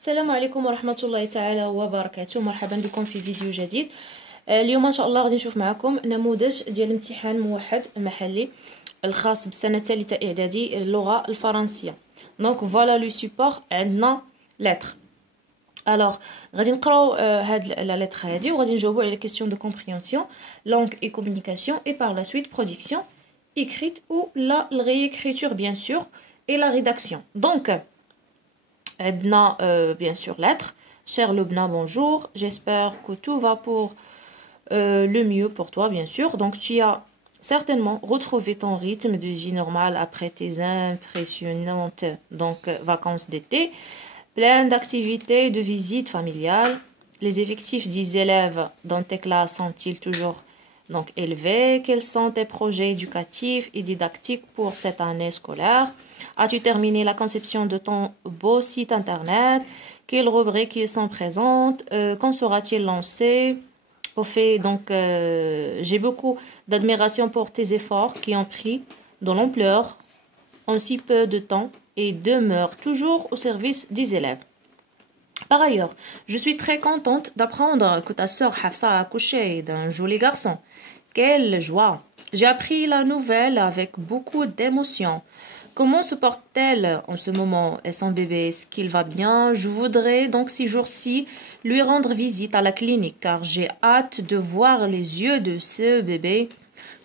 السلام عليكم ورحمة الله تعالى وبركاته. مرحبا بكم في فيديو جديد. اليوم ان شاء الله غادي نشوف معكم نموذج ديال امتحان موحد محلي الخاص بالسنة الثالثة اعدادي اللغة الفرنسية. دونك فوالا لو سوبور عندنا لتر. الوغ غادي نقراو هاد لا لتر هادي وغادي نجاوبو على لي كيسيون دو كومبريهنسيون langue et communication et par la suite production écrite ou la réécriture bien sûr et la rédaction. Donc Edna, bien sûr, lettre. Cher Lubna, bonjour. J'espère que tout va pour le mieux pour toi, bien sûr. Donc, tu as certainement retrouvé ton rythme de vie normal après tes impressionnantes vacances d'été. Plein d'activités, de visites familiales. Les effectifs des élèves dans tes classes sont-ils toujours élevés? Quels sont tes projets éducatifs et didactiques pour cette année scolaire? As-tu terminé la conception de ton beau site internet? Quelles rubriques sont présentes? Quand sera-t-il lancé? Au fait, j'ai beaucoup d'admiration pour tes efforts qui ont pris de l'ampleur en si peu de temps et demeurent toujours au service des élèves. Par ailleurs, je suis très contente d'apprendre que ta sœur Hafsa a accouché d'un joli garçon. Quelle joie! J'ai appris la nouvelle avec beaucoup d'émotion. Comment se porte-t-elle en ce moment? Et son bébé, est-ce qu'il va bien? Je voudrais donc ces jours-ci lui rendre visite à la clinique car j'ai hâte de voir les yeux de ce bébé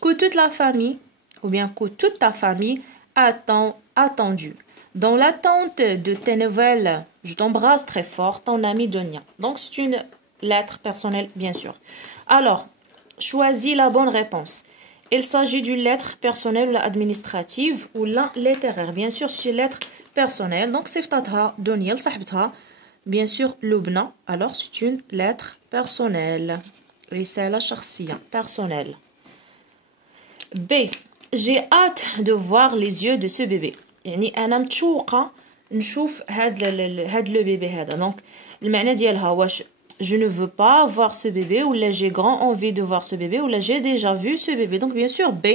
que toute la famille, ou bien que toute ta famille attend attendu. Dans l'attente de tes nouvelles, je t'embrasse très fort, ton ami Donia. Donc c'est une lettre personnelle, bien sûr. Alors, choisis la bonne réponse. Il s'agit d'une lettre personnelle ou administrative ou littéraire. Bien sûr, c'est une lettre personnelle. Donc, c'est Donia, bien sûr, Lubna. Alors, c'est une lettre personnelle. رسالة شخصية personnelle. B. J'ai hâte de voir les yeux de ce bébé. يعني أنا متشوقة نشوف هاد لو بيبي هذا. Donc, المعنى ديالها واش je ne veux pas voir ce bébé ou là j'ai grand envie de voir ce bébé ou là j'ai déjà vu ce bébé. Donc bien sûr B,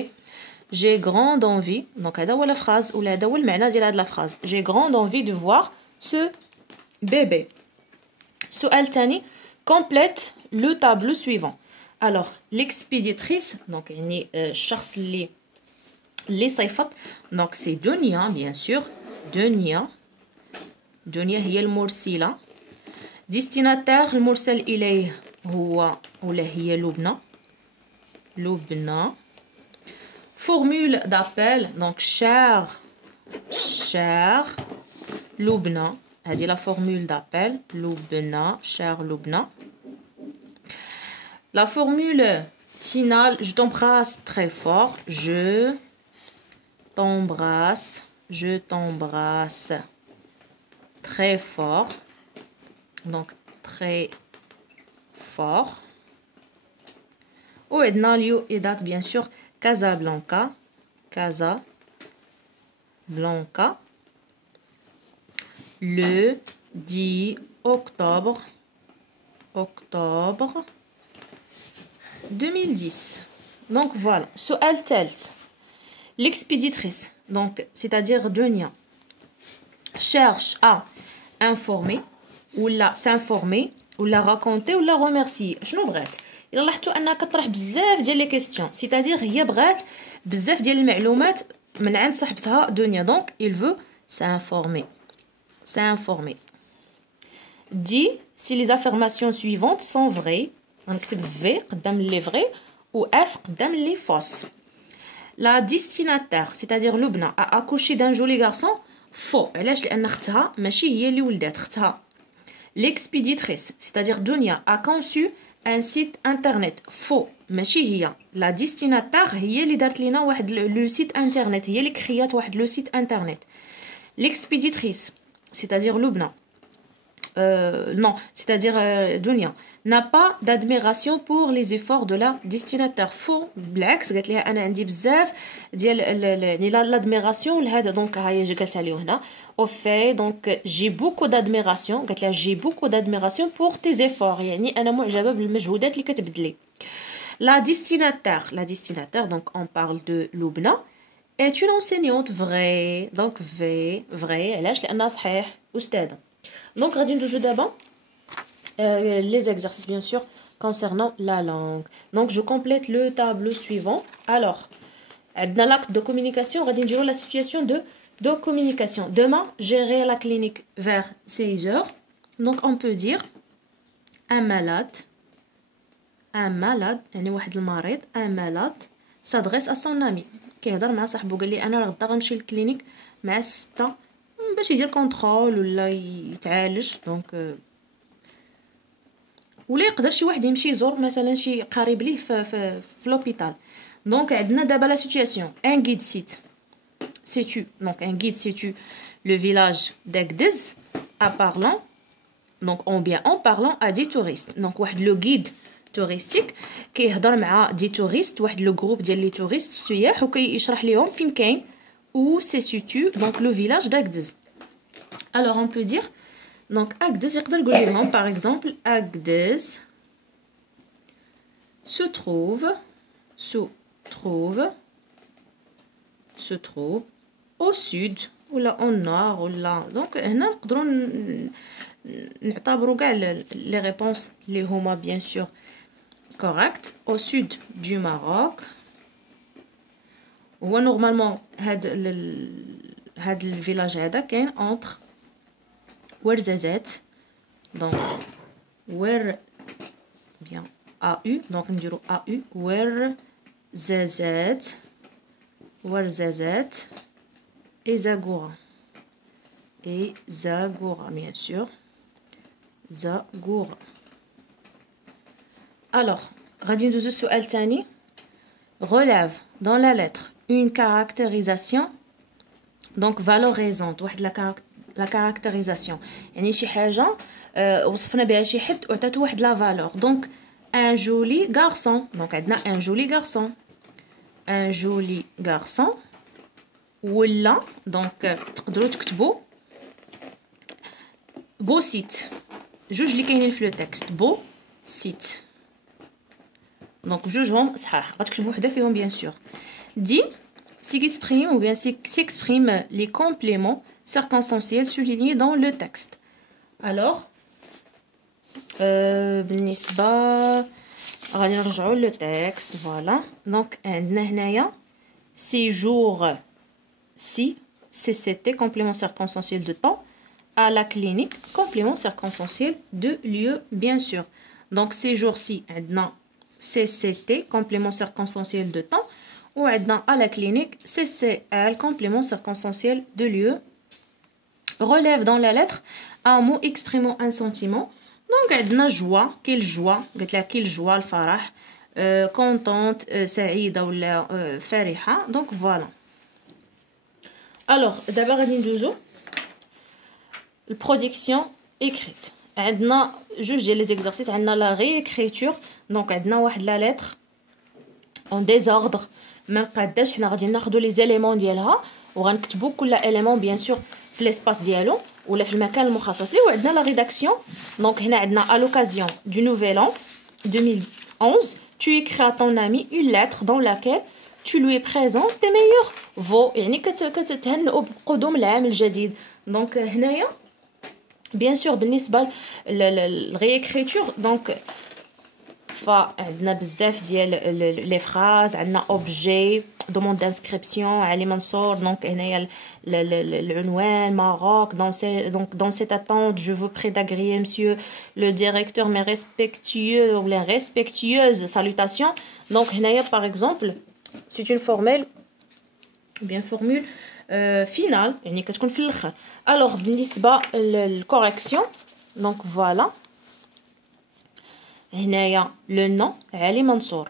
j'ai grande envie. Donc هذا هو la phrase ou هذا هو المعنى ديال هاد la phrase. J'ai grande envie de voir ce bébé. سؤال تاني, complète le tableau suivant. Alors l'expéditrice, donc يعني الشخص اللي صيفط, donc c'est Donia bien sûr. Donia هي المرسلة. destinataire المرسل إليه هو ولا هي لبنى. formule d'appel, donc cher لبنى, هذه la formule d'appel لبنى, cher لبنى. La formule finale, je t'embrasse très fort, je t'embrasse très fort. Donc très fort. وعندنا lieu et date bien sûr Casablanca le 10 octobre 2010. Donc voilà. سؤال الثالث. L'expéditrice, donc c'est-à-dire Donia, cherche à informer ولا s'informer ولا raconter ولا remercier. شنو بغات؟ إلا لاحظتوا أنها كطرح بزاف ديال لي كيستيون, c'est-à-dire هي بغات بزاف ديال المعلومات من عند صاحبتها دنيا. donc il veut s'informer. Dis si les affirmations suivantes sont vraies. غنكتب V قدام les vrais و F قدام les fausses. La destinataire, c'est-à-dire لبنى, a accouché d'un joli garçon. faux. علاش؟ لأن اختها ماشي هي اللي ولدات, اختها. L'expéditrice, c'est-à-dire Donia, a conçu un site internet. faux. ماشي هي. La destinataire هي اللي دارت لينا واحد لو سيت انترنت, هي اللي كريات واحد لو سيت انترنت. L'expéditrice, c'est-à-dire لبنى, non, c'est-à-dire Donia, n'a pas d'admiration pour les efforts de la destinataire. faux. بالعكس قالت لها انا عندي بزاف ديال l'admiration لهذا. donc ها هي قالتها لي هنا. au fait donc j'ai beaucoup d'admiration, قالت لها j'ai beaucoup d'admiration pour tes efforts, يعني انا معجبه بالمجهودات اللي كتبذلي. la destinataire, donc on parle de Lubna, est une enseignante vraie. donc vrai علاش؟ لانها صحيح أستاذة. Donc غادي ندوزو دابا les exercices bien sûr concernant la langue. Donc je complète le tableau suivant. Alors عندنا l'acte de communication, غادي نديرو la situation de communication. Demain, j'irai à la clinique vers 6 heures. Donc on peut dire un malade, يعني واحد المريض, un malade s'adresse à son ami. كيهضر مع صاحبو قال لي انا غدا غنمشي للكلينيك مع 6 باش يدير كونترول ولا يتعالج. دونك ولا يقدر شي واحد يمشي يزور مثلا شي قريب ليه في لوبيتال. دونك عندنا دابا لا سيتوياسيون ان غيد سيتو دونك ان غيد سيتو لو فيلاج d'Agadez à parlant donc en bien en parlant à des touristes. donc واحد لو غيد توريستيك كيهضر مع دي توريست, واحد لو جروب ديال لي توريست سياح, وكيشرح ليهم فين كاين où se situe donc le village d'Agadez. alors on peut dire donc Agadez يقدر يقول لهم par exemple Agadez se trouve au sud ولا au nord ولا donc هنا نقدروا نعتبروا كاع لي ريبونس اللي هما bien sûr correct. au sud du Maroc. هو نورمالمون هاد الفيلاج هذا كاين entre Ouarzazate donc bien AU donc نديرو AU Ouarzazate et Zagora bien sûr Zagora. alors غادي ندوزو السؤال الثاني. relève dans la lettre une caractérisation donc valorisante. واحد لا caractérisation يعني شي حاجه وصفنا بها شي حد وعطاتو واحد لا فالور. دونك un joli garçon donc عندنا un joli garçon ولا دونك تقدروا تكتبوا beau site. جوج اللي كاينين في لو تكست beau site donc جوجهم صحاح, غتكتبوا وحده فيهم bien sûr. dit s'exprime ou bien s'exprime les compléments circonstanciels soulignés dans le texte. alors بالنسبه غادي نرجعوا لو تكست. فوالا دونك عندنا هنايا séjour si CCT complément circonstanciel de temps, à la clinique complément circonstanciel de lieu bien sûr. donc séjour-ci عندنا CCT complément circonstanciel de temps, ou عندنا à la clinique CCL complément circonstanciel de lieu. relève dans la lettre un mot exprimant un sentiment. donc عندنا joie, quelle joie, قلت لها quelle joie الفرح, contente, سعيدة ولا فرحة. donc voilà. alors دابا غادي ندوزو البرودكسيون écrite. عندنا جوج ديال لي زيكزارسيس. عندنا لا ريكريتور دونك عندنا واحد لا لتر اون ديزوردر ما قاداش. حنا غادي ناخذوا لي زيليمون ديالها وغنكتبوا كل اليمون بيان سور في ليسباس ديالو ولا في المكان المخصص ليه. وعندنا لا ريداكسيون دونك هنا عندنا à l'occasion du nouvel an 2011 tu écris à ton ami une lettre dans laquelle tu lui présentes tes meilleurs vœux يعني كتهنئوا بقدوم العام الجديد. دونك هنايا بيان سور بالنسبه للريكريتور دونك فعندنا بزاف ديال لي فراز. عندنا اوبجي دوموند دانسكريبسيون علي منصور. دونك هنايا العنوان ماروك dans cette attente je vous prie d'agréer monsieur le directeur mes respectueux ou les respectueuses salutations. donc هنايا par exemple c'est une formule bien formule finale يعني كتكون في الاخر. alors بالنسبه للكوريكسيون دونك فوالا هنايا لو نون علي منصور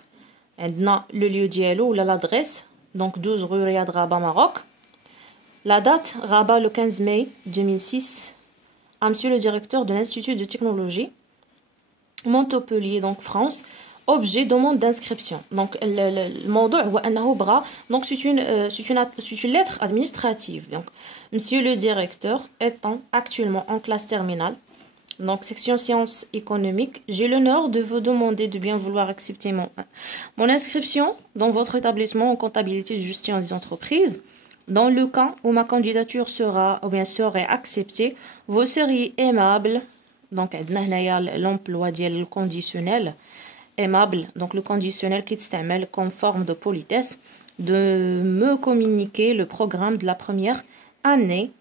عندنا لو ليو ديالو ولا لادريس دونك 12 rue رياض غابه ماروك. la date Rabat le 15 mai 2006 à monsieur le directeur de l'institut de technologie Montpellier donc France. objet demande d'inscription donc الموضوع هو انه بغى donc c'est une lettre administrative. donc monsieur le directeur étant actuellement en classe terminale donc section sciences économiques j'ai l'honneur de vous demander de bien vouloir accepter mon inscription dans votre établissement en comptabilité de gestion des entreprises dans le cas où ma candidature sera ou bien serait acceptée, vous seriez aimable. Donc, l'emploi ديال le conditionnel aimable. Donc, le conditionnel qui s'utilise comme forme de politesse, de me communiquer le programme de la première année.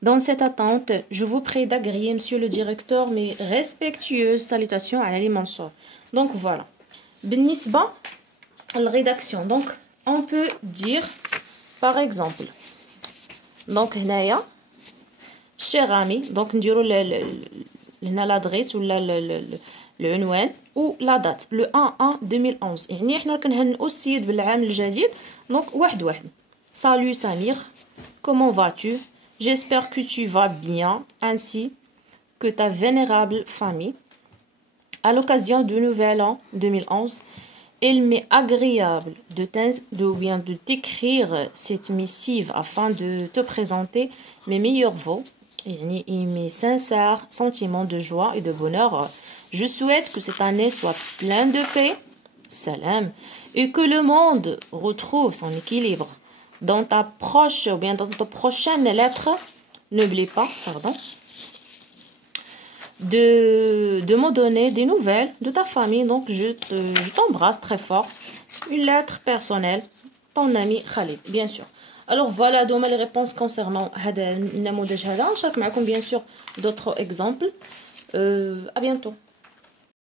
Dans cette attente, je vous prie d'agréer, monsieur le directeur, mes respectueuses salutations à Ali Mansour. Donc, voilà. بالنسبة la rédaction. Donc, on peut dire, par exemple, donc, هنايا, cher ami, donc, نديرو l'adresse ou العنوان ou la date, le 1/1/2011. يعني احنا كنهنئوا السيد بالعام الجديد. Donc, واحد. Salut Samir, comment vas-tu? J'espère que tu vas bien, ainsi que ta vénérable famille. À l'occasion du nouvel an 2011, il m'est agréable de t'écrire cette missive afin de te présenter mes meilleurs vœux et mes sincères sentiments de joie et de bonheur. Je souhaite que cette année soit pleine de paix, salam, et que le monde retrouve son équilibre. Dans ta prochaine lettre, n'oublie pas, de me donner des nouvelles de ta famille. Donc, je t'embrasse très fort. Une lettre personnelle, ton ami Khalid, bien sûr. Alors, voilà donc les réponses concernant هذا النموذج هذا. نشارك معكم bien sûr d'autres exemples. À bientôt.